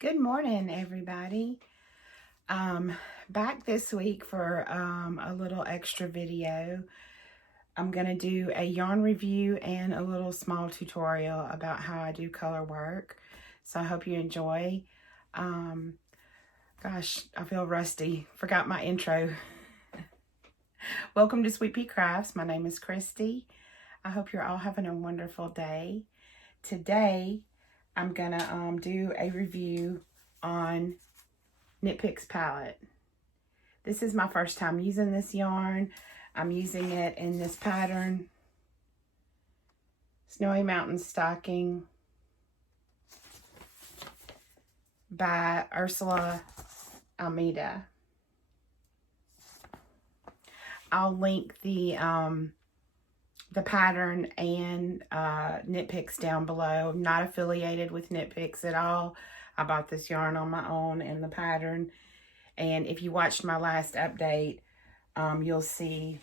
Good morning, everybody. Back this week for a little extra video. I'm going to do a yarn review and a little small tutorial about how I do color work. So I hope you enjoy. Um, Gosh, I feel rusty. Forgot my intro. Welcome to Sweet Pea Crafts. My name is Christy. I hope you're all having a wonderful day. Today, I'm going to do a review on knitpicks palette. This is my first time using this yarn. I'm using it in this pattern, Snowy Mountain Stocking by Ursula Almeida. I'll link the pattern and knitpicks down below. I'm not affiliated with knitpicks at all. I bought this yarn on my own and the pattern. And if you watched my last update, you'll see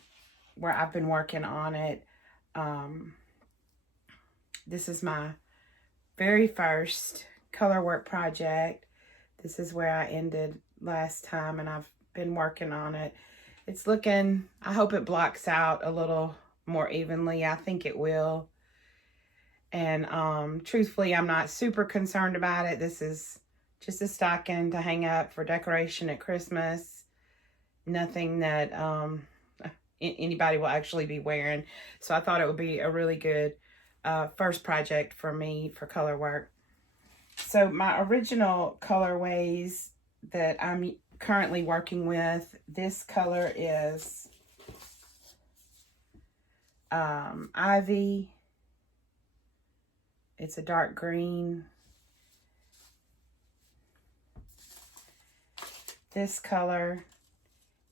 where I've been working on it. This is my very first color work project. This is where I ended last time, and I've been working on it. It's looking, I hope it blocks out a little more evenly. I think it will. And truthfully, I'm not super concerned about it. This is just a stocking to hang up for decoration at Christmas. Nothing that anybody will actually be wearing. So I thought it would be a really good first project for me for color work. So my original colorways that I'm currently working with, this color is Ivy. It's a dark green. This color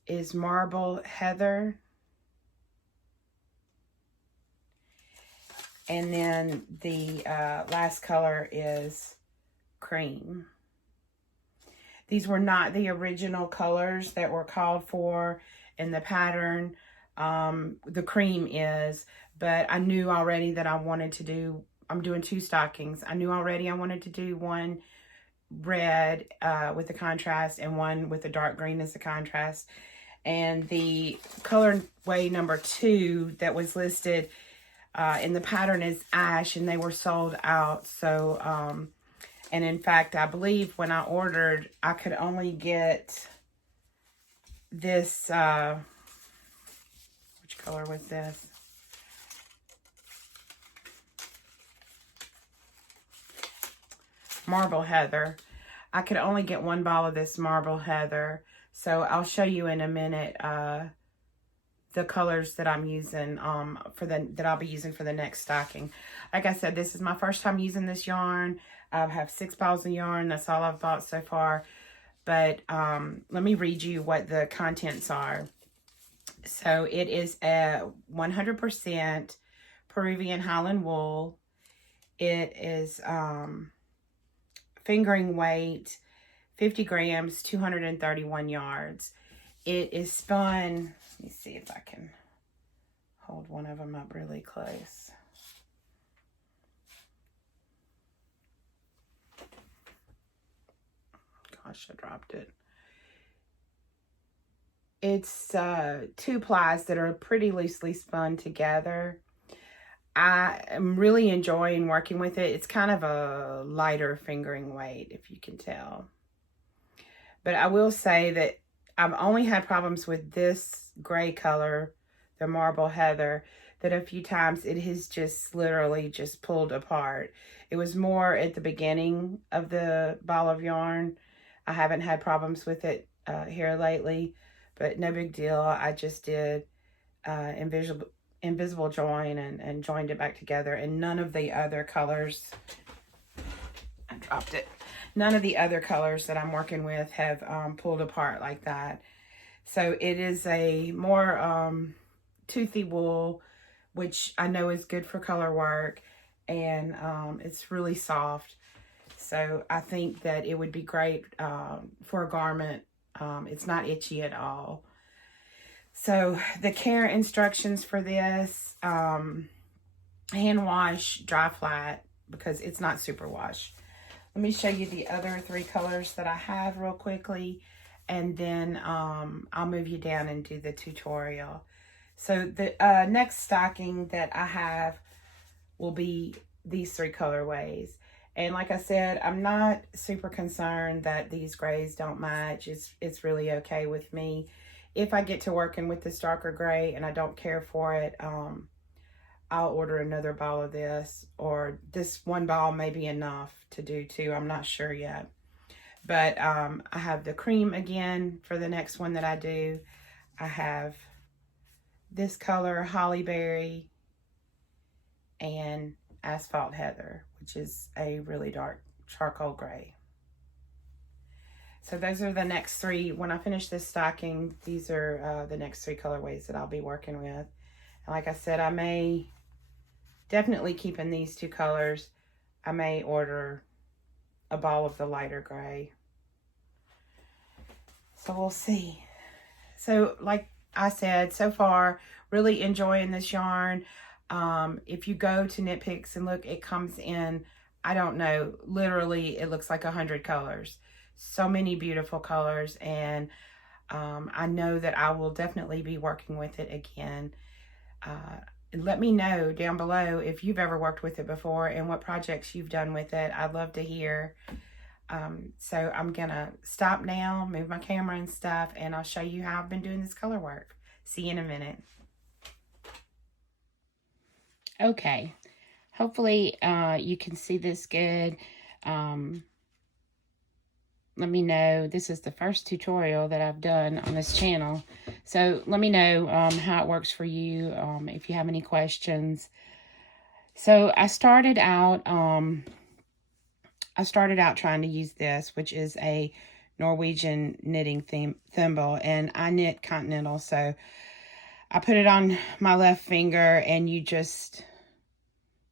is Marble Heather. And then the last color is Cream. These were not the original colors that were called for in the pattern. The cream is, but I knew already that I wanted to do, I'm doing two stockings. I knew already I wanted to do one red with the contrast and one with the dark green as the contrast. And the colorway number 2 that was listed in the pattern is Ash, and they were sold out. So, and in fact, I believe when I ordered, I could only get this, which color was this? Marble Heather. I could only get one ball of this Marble Heather. So I'll show you in a minute the colors that I'm using that I'll be using for the next stocking. Like I said, this is my first time using this yarn. I have 6 balls of yarn. That's all I've bought so far. But let me read you what the contents are. So it is a 100% Peruvian Highland wool. It is fingering weight, 50 grams, 231 yards. It is spun, let me see if I can hold one of them up really close. Gosh, I dropped it. It's 2 plies that are pretty loosely spun together. I am really enjoying working with it. It's kind of a lighter fingering weight, if you can tell. But I will say that I've only had problems with this gray color, the Marble Heather, that a few times it has just literally just pulled apart. It was more at the beginning of the ball of yarn. I haven't had problems with it here lately, but no big deal. I just did invisible join and joined it back together, and none of the other colors, I dropped it. None of the other colors that I'm working with have pulled apart like that. So it is a more toothy wool, which I know is good for color work, and it's really soft. So I think that it would be great for a garment. It's not itchy at all. So the care instructions for this, hand wash, dry flat, because it's not super wash. Let me show you the other 3 colors that I have real quickly, and then I'll move you down and do the tutorial. So the next stocking that I have will be these 3 colorways. And like I said, I'm not super concerned that these grays don't match. It's really okay with me. If I get to working with this darker gray and I don't care for it, I'll order another ball of this, or this one ball may be enough to do 2. I'm not sure yet. But I have the cream again for the next one that I do. I have this color, Holly Berry, and Asphalt Heather, which is a really dark charcoal gray. So those are the next 3. When I finish this stocking, these are the next 3 colorways that I'll be working with. And like I said, I may definitely keep in these 2 colors. I may order a ball of the lighter gray. So we'll see. So like I said, so far, really enjoying this yarn. If you go to knitpicks and look, it comes in, I don't know, literally it looks like 100 colors. So many beautiful colors, and I know that I will definitely be working with it again. Let me know down below if you've ever worked with it before and what projects you've done with it. I'd love to hear. So I'm gonna stop now, move my camera and stuff, and I'll show you how I've been doing this color work. See you in a minute. Okay, hopefully you can see this good. Let me know. This is the first tutorial that I've done on this channel, so let me know how it works for you, if you have any questions. So I started out trying to use this, which is a Norwegian knitting thimble, and I knit continental, so I put it on my left finger and you just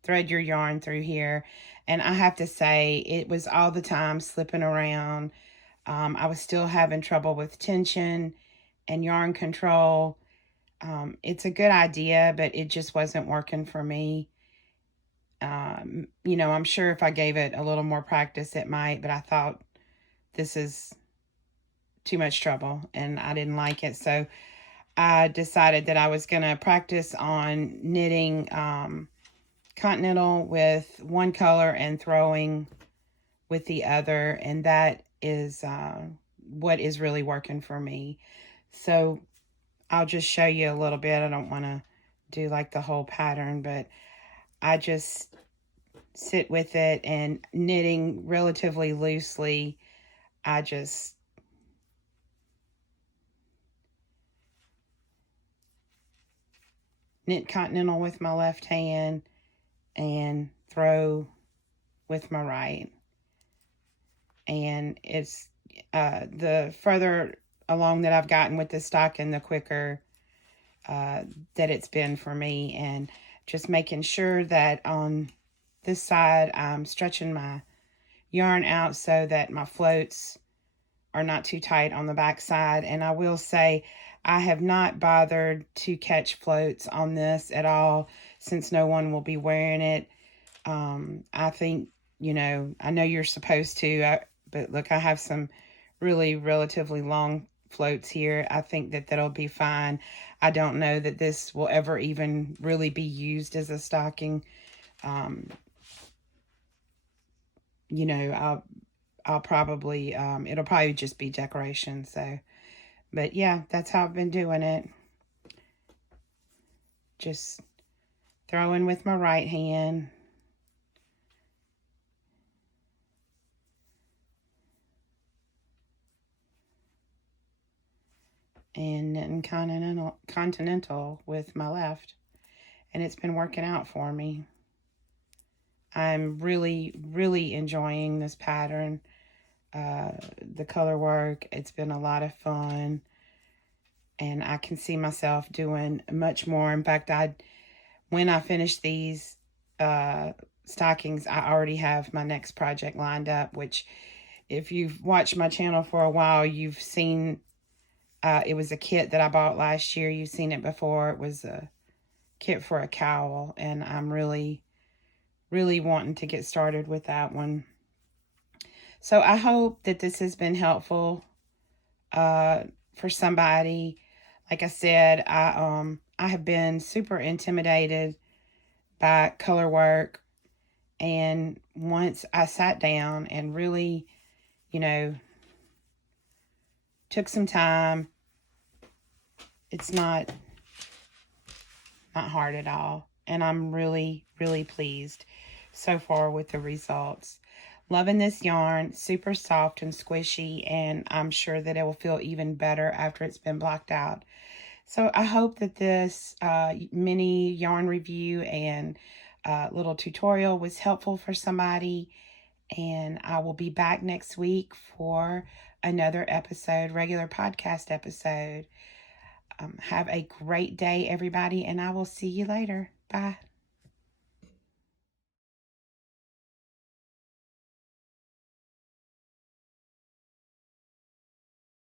thread your yarn through here. And I have to say, it was all the time slipping around. I was still having trouble with tension and yarn control. It's a good idea, but it just wasn't working for me. You know, I'm sure if I gave it a little more practice, it might, but I thought this is too much trouble and I didn't like it. So I decided that I was going to practice on knitting continental with one color and throwing with the other, and that is what is really working for me. So I'll just show you a little bit. I don't want to do like the whole pattern, but I just sit with it and knitting relatively loosely. I just knit continental with my left hand and throw with my right. And it's the further along that I've gotten with the stocking, the quicker that it's been for me. And just making sure that on this side I'm stretching my yarn out so that my floats are not too tight on the back side. And I will say I have not bothered to catch floats on this at all, since no one will be wearing it. I think, you know, I know you're supposed to, but look, I have some really relatively long floats here. I think that that'll be fine. I don't know that this will ever even really be used as a stocking. You know, I'll probably, it'll probably just be decoration. So, but yeah, that's how I've been doing it. Just throwing with my right hand. And knitting continental with my left. And it's been working out for me. I'm really, really enjoying this pattern. The color work, it's been a lot of fun. And I can see myself doing much more. In fact, when I finish these stockings, I already have my next project lined up, which if you've watched my channel for a while, you've seen it was a kit that I bought last year. You've seen it before. It was a kit for a cowl, and I'm really, really wanting to get started with that one. So I hope that this has been helpful for somebody. Like I said, I have been super intimidated by color work, and once I sat down and really, you know, took some time, it's not hard at all, and I'm really, really pleased so far with the results. Loving this yarn, super soft and squishy, and I'm sure that it will feel even better after it's been blocked out. So I hope that this mini yarn review and little tutorial was helpful for somebody, and I will be back next week for another episode, regular podcast episode. Have a great day, everybody, and I will see you later. Bye.